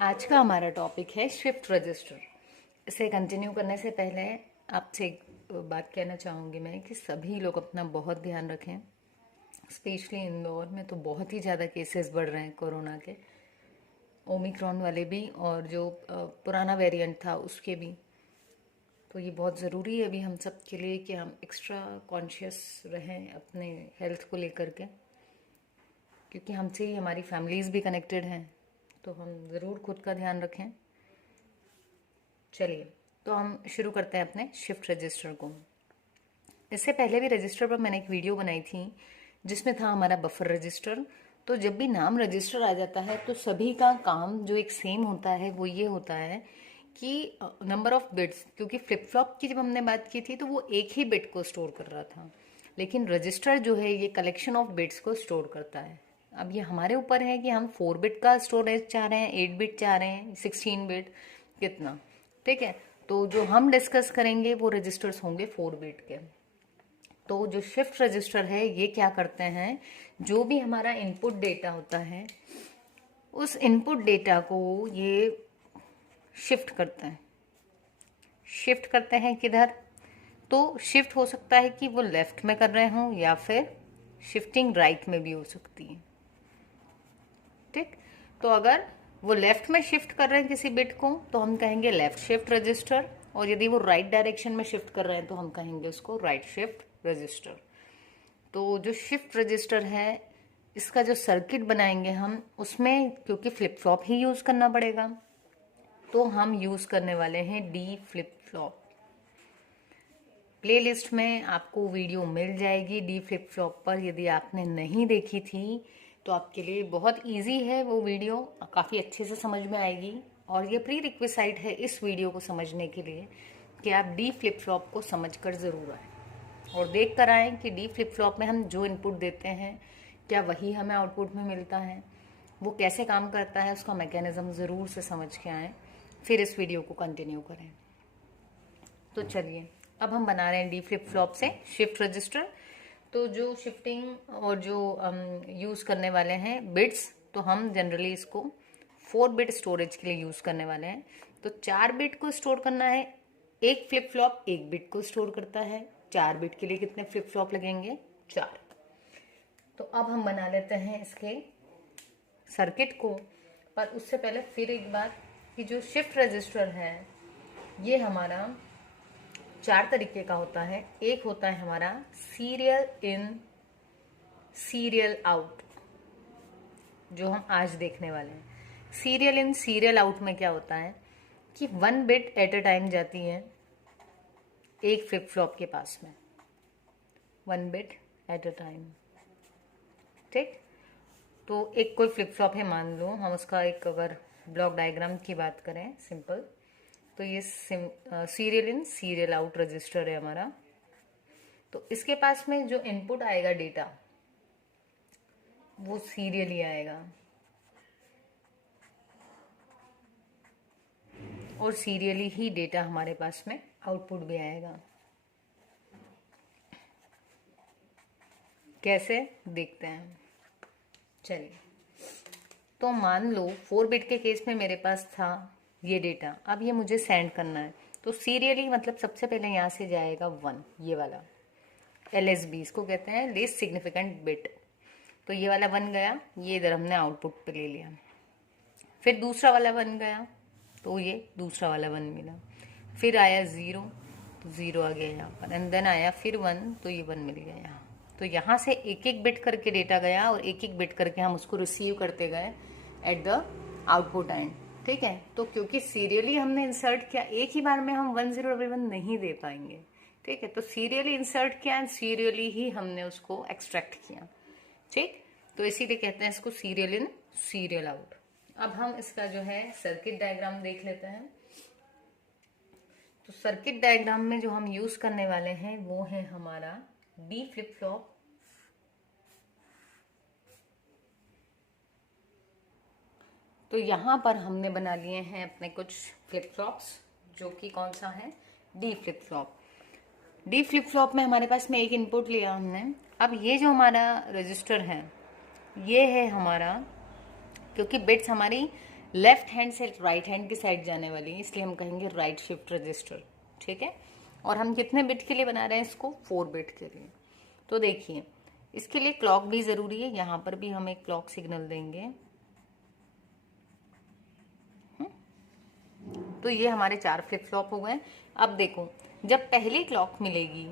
आज का हमारा टॉपिक है शिफ्ट रजिस्टर। इसे कंटिन्यू करने से पहले आपसे एक बात कहना चाहूँगी मैं कि सभी लोग अपना बहुत ध्यान रखें। स्पेशली इंदौर में तो बहुत ही ज़्यादा केसेस बढ़ रहे हैं कोरोना के, ओमिक्रॉन वाले भी और जो पुराना वेरिएंट था उसके भी। तो ये बहुत ज़रूरी है अभी हम सब के लिए कि हम एक्स्ट्रा कॉन्शियस रहें अपने हेल्थ को लेकर के, क्योंकि हमसे ही हमारी फैमिलीज़ भी कनेक्टेड हैं। तो हम ज़रूर खुद का ध्यान रखें। चलिए, तो हम शुरू करते हैं अपने शिफ्ट रजिस्टर को। इससे पहले भी रजिस्टर पर मैंने एक वीडियो बनाई थी जिसमें था हमारा बफर रजिस्टर। तो जब भी नाम रजिस्टर आ जाता है तो सभी का काम जो एक सेम होता है वो ये होता है कि नंबर ऑफ बिट्स, क्योंकि फ्लिप फ्लॉप की जब हमने बात की थी तो वो एक ही बिट को स्टोर कर रहा था, लेकिन रजिस्टर जो है ये कलेक्शन ऑफ बिट्स को स्टोर करता है। अब ये हमारे ऊपर है कि हम 4 बिट का स्टोरेज चाह रहे हैं, 8 बिट चाह रहे हैं, 16 बिट, कितना। ठीक है, तो जो हम डिस्कस करेंगे वो रजिस्टर्स होंगे 4 बिट के। तो जो शिफ्ट रजिस्टर है ये क्या करते हैं, जो भी हमारा इनपुट डेटा होता है उस इनपुट डेटा को ये शिफ्ट करते हैं। शिफ्ट करते हैं किधर? तो शिफ्ट हो सकता है कि वो लेफ्ट में कर रहे हों या फिर शिफ्टिंग राइट में भी हो सकती है। ठीक, तो अगर वो लेफ्ट में शिफ्ट कर रहे हैं किसी बिट को तो हम कहेंगे लेफ्ट शिफ्ट रजिस्टर, और यदि वो राइट डायरेक्शन में शिफ्ट कर रहे हैं तो हम कहेंगे उसको राइट शिफ्ट रजिस्टर। तो जो शिफ्ट रजिस्टर है इसका जो सर्किट बनाएंगे हम उसमें, क्योंकि फ्लिप फ्लॉप ही यूज करना पड़ेगा, तो हम यूज करने वाले हैं डी फ्लिप फ्लॉप। प्लेलिस्ट में आपको वीडियो मिल जाएगी डी फ्लिप फ्लॉप पर। यदि आपने नहीं देखी थी तो आपके लिए बहुत इजी है, वो वीडियो काफ़ी अच्छे से समझ में आएगी। और ये प्री रिक्विसाइट है इस वीडियो को समझने के लिए कि आप डी फ्लिप फ्लॉप को समझ कर ज़रूर आएँ और देख कर आएँ कि डी फ्लिप फ्लॉप में हम जो इनपुट देते हैं क्या वही हमें आउटपुट में मिलता है, वो कैसे काम करता है, उसका मैकेनिज्म ज़रूर से समझ के आएँ, फिर इस वीडियो को कंटिन्यू करें। तो चलिए, अब हम बना रहे हैं डी फ्लिप फ्लॉप से शिफ्ट रजिस्टर। तो जो शिफ्टिंग और जो यूज़ करने वाले हैं बिट्स, तो हम जनरली इसको 4 बिट स्टोरेज के लिए यूज़ करने वाले हैं। तो 4 बिट को स्टोर करना है, एक फ्लिप फ्लॉप 1 बिट को स्टोर करता है। 4 बिट के लिए कितने फ्लिप फ्लॉप लगेंगे? 4। तो अब हम बना लेते हैं इसके सर्किट को। पर उससे पहले फिर एक बात कि जो शिफ्ट रजिस्टर है ये हमारा 4 तरीके का होता है। एक होता है हमारा सीरियल इन सीरियल आउट, जो हम आज देखने वाले हैं। सीरियल इन सीरियल आउट में क्या होता है कि 1 बिट एट अ टाइम जाती है एक फ्लिप फ्लॉप के पास में, 1 बिट एट अ टाइम। ठीक, तो एक कोई फ्लिप फ्लॉप है, मान लो हम उसका एक अगर ब्लॉक डायग्राम की बात करें सिंपल, तो ये serial in serial out register है हमारा। तो इसके पास में जो इनपुट आएगा डेटा वो सीरियली आएगा और सीरियली ही डेटा हमारे पास में आउटपुट भी आएगा। कैसे देखते हैं, चलिए। तो मान लो 4 बिट के केस में मेरे पास था ये डेटा, अब ये मुझे सेंड करना है। तो सीरियली मतलब सबसे पहले यहाँ से जाएगा 1, ये वाला LSB इसको कहते हैं लीस्ट सिग्निफिकेंट बिट। तो ये वाला 1 गया, ये इधर हमने आउटपुट पे ले लिया। फिर दूसरा वाला 1 गया तो ये दूसरा वाला 1 मिला। फिर आया 0 तो 0 आ गया यहाँ पर, एंड देन आया फिर 1 तो ये 1 मिल गया यहाँ। तो यहाँ से एक एक बिट करके डेटा गया और एक एक बिट करके हम उसको रिसीव करते गए एट द आउटपुट एंड। ठीक है, तो क्योंकि सीरियली हमने इंसर्ट किया, एक ही बार में हम 1 0 1 नहीं दे पाएंगे। ठीक है, तो सीरियली इंसर्ट किया एंड सीरियली ही हमने उसको एक्सट्रैक्ट किया। ठीक, तो इसीलिए कहते हैं इसको सीरियल इन सीरियल आउट। अब हम इसका जो है सर्किट डायग्राम देख लेते हैं। तो सर्किट डायग्राम में जो हम यूज करने वाले हैं वो है हमारा डी फ्लिप फ्लॉप। तो यहां पर हमने बना लिए हैं अपने कुछ फ्लिप फ्लॉप्स, जो कि कौन सा है? D flip flop. D flip flop में हमारे पास में एक इनपुट लिया हमने। अब ये जो हमारा रजिस्टर है ये है हमारा, क्योंकि बिट्स हमारी लेफ्ट हैंड से राइट हैंड की साइड जाने वाली है, इसलिए हम कहेंगे राइट शिफ्ट रजिस्टर। ठीक है, और हम कितने बिट के लिए बना रहे हैं इसको? 4 बिट के लिए। तो देखिए इसके लिए क्लॉक भी जरूरी है, यहां पर भी हम एक क्लॉक सिग्नल देंगे। तो ये हमारे 4 फ्लिप फ्लॉप हो गए। अब देखो जब पहली क्लॉक मिलेगी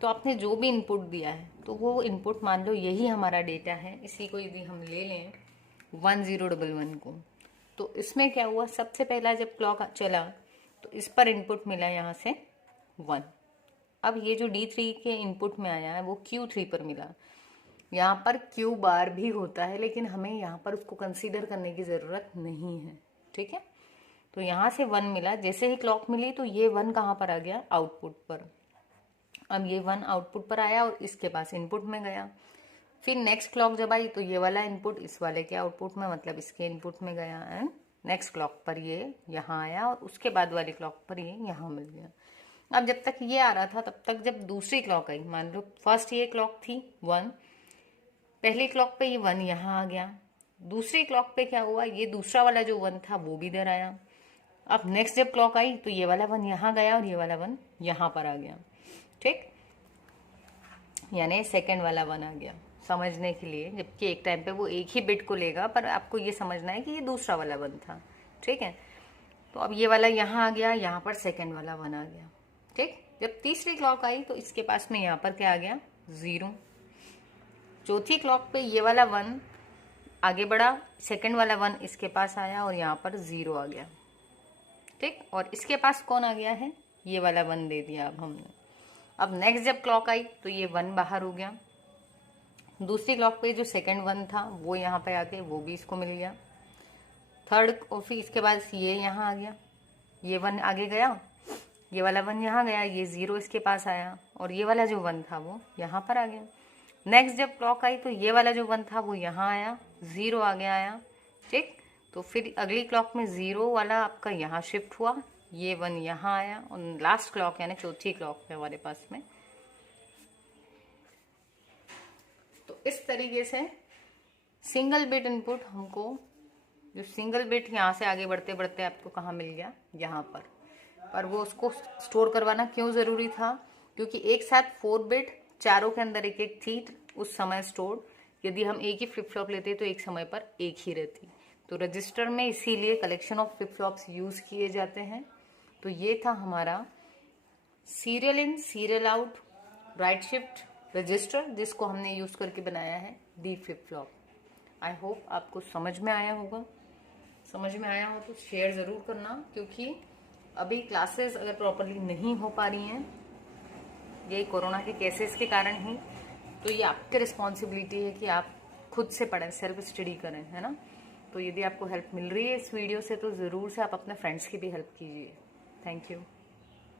तो आपने जो भी इनपुट दिया है, तो वो इनपुट मान लो यही हमारा डेटा है, इसी को यदि हम ले लें 1011 को, तो इसमें क्या हुआ, सबसे पहला जब क्लॉक चला तो इस पर इनपुट मिला यहाँ से 1। अब ये जो D3 के इनपुट में आया है वो Q3 पर मिला। यहाँ पर Q बार भी होता है, लेकिन हमें यहाँ पर उसको कंसीडर करने की ज़रूरत नहीं है। ठीक है, तो यहाँ से 1 मिला, जैसे ही क्लॉक मिली तो ये 1 कहाँ पर आ गया? आउटपुट पर। अब ये 1 आउटपुट पर आया और इसके पास इनपुट में गया। फिर नेक्स्ट क्लॉक जब आई तो ये वाला इनपुट इस वाले के आउटपुट में, मतलब इसके इनपुट में गया, एंड नेक्स्ट क्लॉक पर ये यहाँ आया और उसके बाद वाली क्लॉक पर ये यहाँ मिल गया। अब जब तक ये आ रहा था तब तक जब दूसरी क्लॉक आई, मान लो फर्स्ट ये क्लॉक थी 1, पहली क्लॉक पे ये 1 यहाँ आ गया, दूसरी क्लॉक पे क्या हुआ, ये दूसरा वाला जो 1 था वो भी इधर आया। अब नेक्स्ट जब क्लॉक आई तो ये वाला 1 यहाँ गया और ये वाला 1 यहाँ पर आ गया। ठीक, यानी सेकंड वाला 1 आ गया समझने के लिए, जबकि एक टाइम पे वो एक ही बिट को लेगा, पर आपको ये समझना है कि ये दूसरा वाला 1 था। ठीक है, तो अब ये वाला यहाँ आ गया, यहाँ पर सेकंड वाला 1 आ गया। ठीक, जब तीसरी क्लॉक आई तो इसके पास में यहाँ पर क्या आ गया? 0। चौथी क्लॉक पे ये वाला 1 आगे बढ़ा, सेकंड वाला 1 इसके पास आया और यहाँ पर 0 आ गया। ठीक, और इसके पास कौन आ गया है? ये वाला 1 दे दिया अब हमने। अब नेक्स्ट जब क्लॉक आई तो ये 1 बाहर हो गया, दूसरी क्लॉक पे जो सेकंड 1 था वो यहाँ पे आके वो भी इसको मिल गया। थर्ड, और फिर इसके बाद ये यहाँ आ गया, ये 1 आगे गया, ये वाला 1 यहाँ गया, ये 0 इसके पास आया और ये वाला जो 1 था वो यहाँ पर आ गया। नेक्स्ट जब क्लॉक आई तो ये वाला जो 1 था वो यहाँ आया, 0 आगे आया। ठीक, तो फिर अगली क्लॉक में 0 वाला आपका यहाँ शिफ्ट हुआ, ये 1 यहाँ आया और लास्ट क्लॉक यानी चौथी क्लॉक है हमारे पास में। तो इस तरीके से सिंगल बिट इनपुट हमको, जो सिंगल बिट यहाँ से आगे बढ़ते बढ़ते आपको कहाँ मिल गया? यहाँ पर वो उसको स्टोर करवाना क्यों ज़रूरी था? क्योंकि एक साथ 4 बिट चारों के अंदर एक एक थी उस समय स्टोर, यदि हम एक ही फ्लिप फ्लॉप लेते तो एक समय पर एक ही रहती। तो रजिस्टर में इसीलिए collection of flip flops use किए जाते हैं। तो ये था हमारा serial in serial out right shift register, जिसको हमने यूज़ करके बनाया है D flip flop. I hope आपको समझ में आया होगा। समझ में आया हो तो शेयर ज़रूर करना, क्योंकि अभी क्लासेस अगर प्रॉपरली नहीं हो पा रही हैं ये कोरोना के केसेस के कारण ही, तो ये आपकी रिस्पॉन्सिबिलिटी है कि आप खुद से पढ़ें, सेल्फ स्टडी करें, है ना। तो यदि आपको हेल्प मिल रही है इस वीडियो से तो ज़रूर से आप अपने फ्रेंड्स की भी हेल्प कीजिए। Thank you.